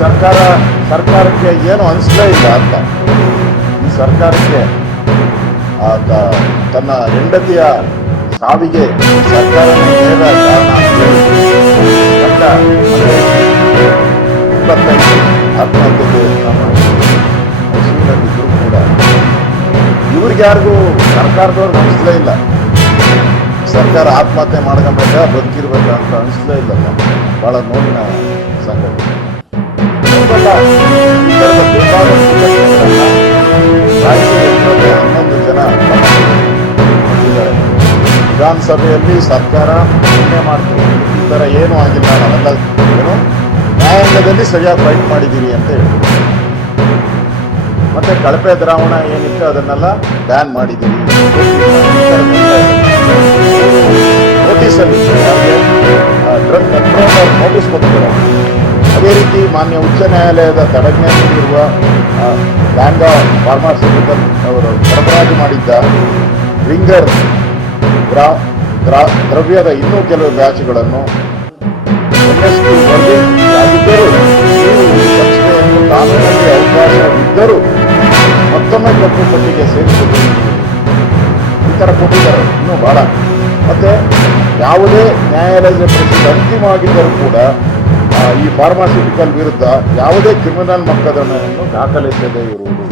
ಸರ್ಕಾರಕ್ಕೆ ಏನು ಅನಿಸ್ಲೇ ಇಲ್ಲ ಅಂತ. ಈ ಸರ್ಕಾರಕ್ಕೆ ತನ್ನ ಹೆಂಡತಿಯ ಸಾವಿಗೆ ಸರ್ಕಾರನೇ ನೇರ ಕಾರಣ ಅಂತ ಹೇಳಿ 25 ಆತ್ಮಹತ್ಯೆಗೆ ಮೈಸೂರಿನಲ್ಲಿದ್ದರೂ ಕೂಡ ಇವ್ರಿಗ್ಯಾರಿಗೂ ಸರ್ಕಾರದವ್ರಿಗೆ ಅನಿಸ್ಲೇ ಇಲ್ಲ. ಸರ್ಕಾರ ಆತ್ಮಹತ್ಯೆ ಮಾಡ್ಕೊಬೇಕಾ ಬದುಕಿರ್ಬೇಕಾ ಅಂತ ಅನಿಸ್ಲೇ ಇಲ್ಲ. ಬಹಳ ನೋವಿನ ಸಂಗತಿ. ಈ ಥರದ ಬೇಕಾದಷ್ಟು ರಾಜ್ಯದಲ್ಲಿ 11 ಜನ ಇದ್ದಾರೆ. ವಿಧಾನಸಭೆಯಲ್ಲಿ ಸರ್ಕಾರ ನಿರ್ಣಯ ಮಾಡ್ತೀವಿ, ಈ ಥರ ಏನೂ ಆಗಿಲ್ಲ, ನಾವೆಲ್ಲ ಏನು ನ್ಯಾಯಾಂಗದಲ್ಲಿ ಸರಿಯಾಗಿ ಫೈಟ್ ಮಾಡಿದ್ದೀರಿ ಅಂತ ಹೇಳಿ. ಮತ್ತೆ ಕಳಪೆ ದ್ರಾವಣ ಏನಿತ್ತು ಅದನ್ನೆಲ್ಲ ಬ್ಯಾನ್ ಮಾಡಿದ್ದೀರಿ. ನೋಟಿಸಲ್ಲಿ ಡ್ರಗ್ ಕಂಟ್ರೋಲರ್ ನೋಟಿಸ್ ಕೊಟ್ಟಿದ್ದಾರೆ. ಅದೇ ರೀತಿ ಮಾನ್ಯ ಉಚ್ಚ ನ್ಯಾಯಾಲಯದ ತಡೆಜ್ಞಾನದಲ್ಲಿರುವ ಲ್ಯಾಂಗಾ ಫಾರ್ಮಾಸ್ಯೂಟಿಕಲ್ ಅವರು ಸರಬರಾಜು ಮಾಡಿದ್ದ ರಿಂಗರ್ ದ್ರವ್ಯದ ಇನ್ನೂ ಕೆಲವು ಬ್ಯಾಚ್ಗಳನ್ನು ಆಗಿದ್ದರೂ ಸಂಸ್ಥೆಯನ್ನು ಕಾನೂನಲ್ಲಿ ಅವಕಾಶವಿದ್ದರೂ ಮತ್ತೊಮ್ಮೆ ಕಪ್ಪು ಪಟ್ಟಿಗೆ ಸೇರಿಸಿದರು. ಈ ಥರ ಕೊಟ್ಟಿದ್ದಾರೆ ಇನ್ನೂ ಬಹಳ. ಮತ್ತೆ ಯಾವುದೇ ನ್ಯಾಯಾಲಯದ ಪ್ರಸಿದ್ಧ ಅಂತಿಮವಾಗಿದ್ದರೂ ಕೂಡ ಈ ಫಾರ್ಮಾಸ್ಯೂಟಿಕಲ್ ವಿರುದ್ಧ ಯಾವುದೇ ಕ್ರಿಮಿನಲ್ ಮೊಕದ್ದಮೆಯನ್ನು ದಾಖಲಿಸದೇ ಇರುವುದು,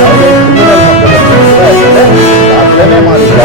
ಯಾವುದೇ ಕ್ರಿಮಿನಲ್ ಮೊಕದ್ದಮೆಯನ್ನು ದಾಖಲೆ ಮಾಡಿಲ್ಲ.